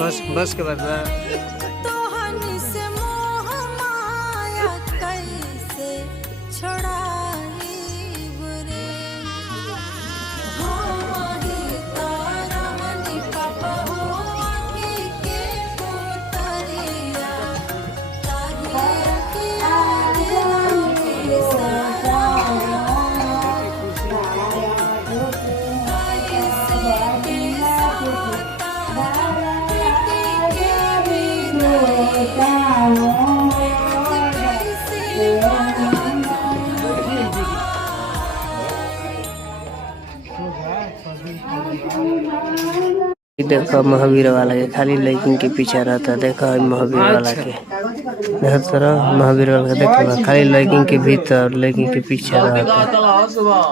बस बस के बाद तोहनी से मोह माया कैसे छुड़ाई बुरे हमही तारहनी कबहुआ के पुतरिया ताहे अखिया दिलानी सरा देखो महावीर वाला के खाली लड़किन के पीछे रहता। देखो महावीर वाला के महावीर वाला के देखो खाली लड़किन के भीतर लड़किन के पीछे रहता।